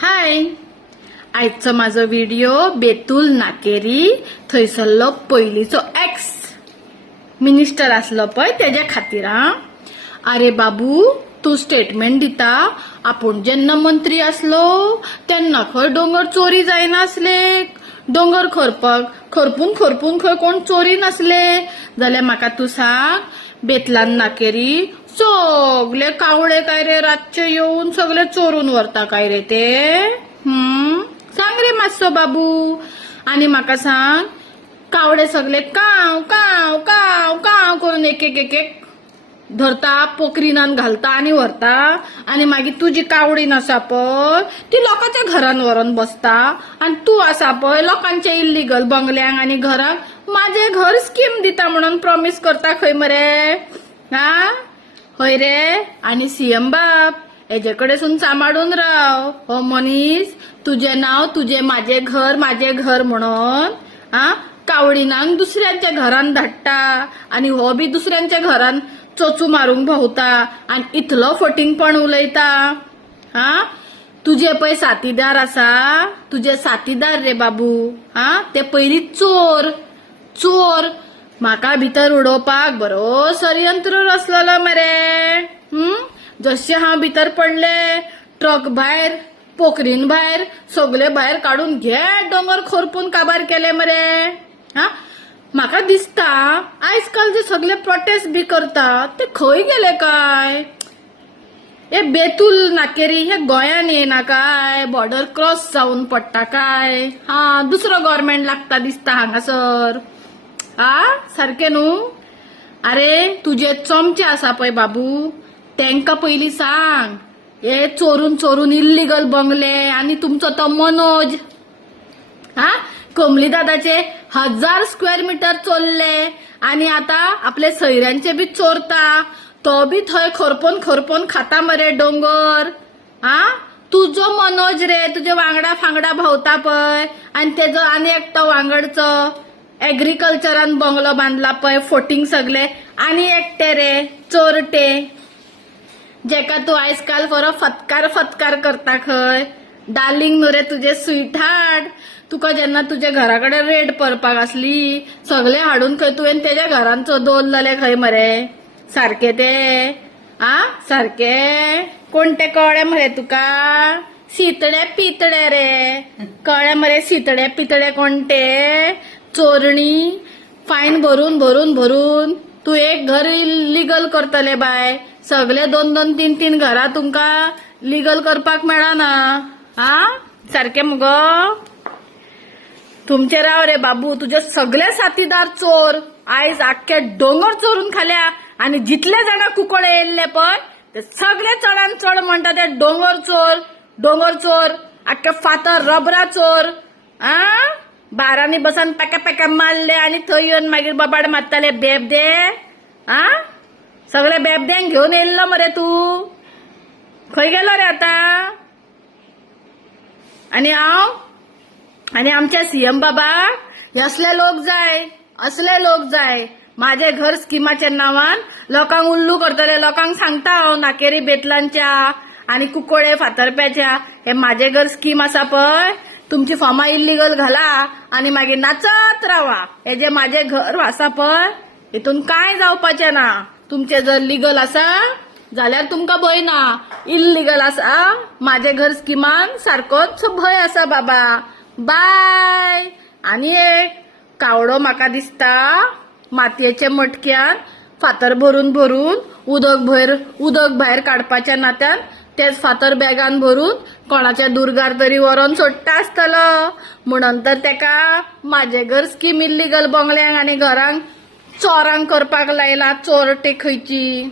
हाय, आजचो माझो video Betul नाकेरी थंयसरलो पयलीचो ex minister आसलो पळय तेज्या खातीर अरे बाबू, तू स्टेटमेंट दिता आपूण जेन्ना मंत्री आसलो तेन्ना खंय डोंगर चोरी जायनासले, डोंगर खरपून खंय कोण चोरी नासले जाल्यार म्हाका तू सांग, बेतलान नाकेरी सगळे कावळे काय रे रातचे येऊन सगळे चोरून व्हरता काय रे ते? सांग रे मातसो बाबू. आणि म्हाका सांग, कावळे सगळे काव काव काव काव करून एक एक एक एक धरता, पोकरीनान घालता आणि व्हरता, आणि मागीर तुजी कावडीन आसा पळय ती लोकांच्या घरान व्हरून बसता, आणि तू आसा पळय लोकांच्या इल्लीगल बंगल्यांक आणि घरांक माझे घर स्कीम दिता म्हणून प्रॉमिस करता खंय मरे? होय रे. आणि सीएम बाप, हेजेकडेसून सांबाळून राव. हो मनीस तुझे नाव तुझे माझे घर म्हणून कावडीनांक दुसऱ्यांच्या घरान धाडटा, आणि हो बी दुसऱ्यांच्या घरान चोचू मारूंक भोवता आणि इतलो फटिंगपण उलयता. तुझे पळय साथीदार आसा, तुझे साथीदार रे बाबू, ते पयली चोर. म्हाका भितर उडोवपाक बरो षडयंत्र रचलेलो मरे. जशे हांव भितर पडले, ट्रक भायर, पोखरीन भायर, सगळे भायर काढून घे डोंगर खरपून काबार केले मरे. म्हाका दिसता आजकाल जे सगळे प्रोटेस्ट बी करतात ते खंय गेले काय? हे बेतूल नाकेरी हे गोंयान येना काय? बॉर्डर क्रॉस जाऊन पडटा काय? दुसरो गव्हर्नमेंट लागता दिसता हांगासर. सारखे न्हू? अरे तुझे चमचे आसा पळय बाबू, तेंका पयली सांग, हे चोरून इल्लीगल बंगले, आणि तुमचो तो मनोज कमली दादाचे 1000 स्क्वेअर मीटर चोरले, आणि आता आपले सैऱ्यांचे बी चोरता, तो बी थंय खरपून खाता मरे डोंगर. तुझो मनोज रे, तुझे वांगडा भोवता पळय, आणि तेजो आनी एकटो वांगडचो एग्रीकल्चरान बंगलो बांधला पळय, फोटिंग सगळे, आणि एकटे रे चोरटे, जेका तू आजकाल बरो फतकार करता खंय. डार्लिंग न्हू रे तुझे स्वीट हार्ट. तुका जेन्ना तुझ्या घराकडे रेड पडपाक आसली, सगळे हाडून खंय तुवें तेज्या घरांचो दवरलेले खंय मरे? सारखे ते सारखे कोणते कळ्ळे मरे तुका? सितडे पितडे रे, कळ्ळे मरे? सितडे पितडे कोणते? चोरणी, फायन भरून तू एक घर इल्लीगल करतले बाय. सगळे 2-2, 3-3 घरा तुमका लिगल करपाक मेळना. सारखे मुगो तुमचे राव रे बाबू. तुझे सगळे साथीदार चोर आयज आख्खे डोंगर चोरून खाल्या, आणि जितले जाणा कुकोळे येयल्ले पळय ते सगळे चडान चड म्हणटा ते डोंगर चोर, आख्खे फातर रबरा चोर. बारांनी बसान पॅका मारले, आणि थंय येऊन मागीर बबाड मारताले बेबदे. सगळे बेबद्यांक घेऊन येयल्लो मरे तू. खंय गेलो रे आता? आणि आमच्या सीएम बाबा असले लोक जाय. माझे घर स्किमाच्या नावान लोकांक उल्लू करतले, लोकांक सांगता हांव नाकेरी बेतलांच्या आणि कुकोळे फातरप्याच्या, हे माझे घर स्कीम आसा पळय, तुमची फॉर्मा इल्लीगल घाला आणि मागीर नाचत रावा. हे जे माझे घर आसा पळय हितून काय जावपाचें ना. तुमचे जर लिगल आसा जाल्यार तुमका भंय ना, इल्लीगल आसा माझे घर स्किमान सारकोच भंय आसा बाबा. बाय. आणि एक कावडो म्हाका दिसता मातयेच्या मटक्यान फातर भरून उदक भायर काडपाच्या नात्यान तेच फातर बॅगान भरून कोणाच्या दुर्गार तरी व्हरोन सोडटा आसतलो, म्हणून तर तेका माझे घर स्कीम इल्लीगल बंगल्यांक आणि घरांक चोरांक करपाक लायला. चोरटे खंयची.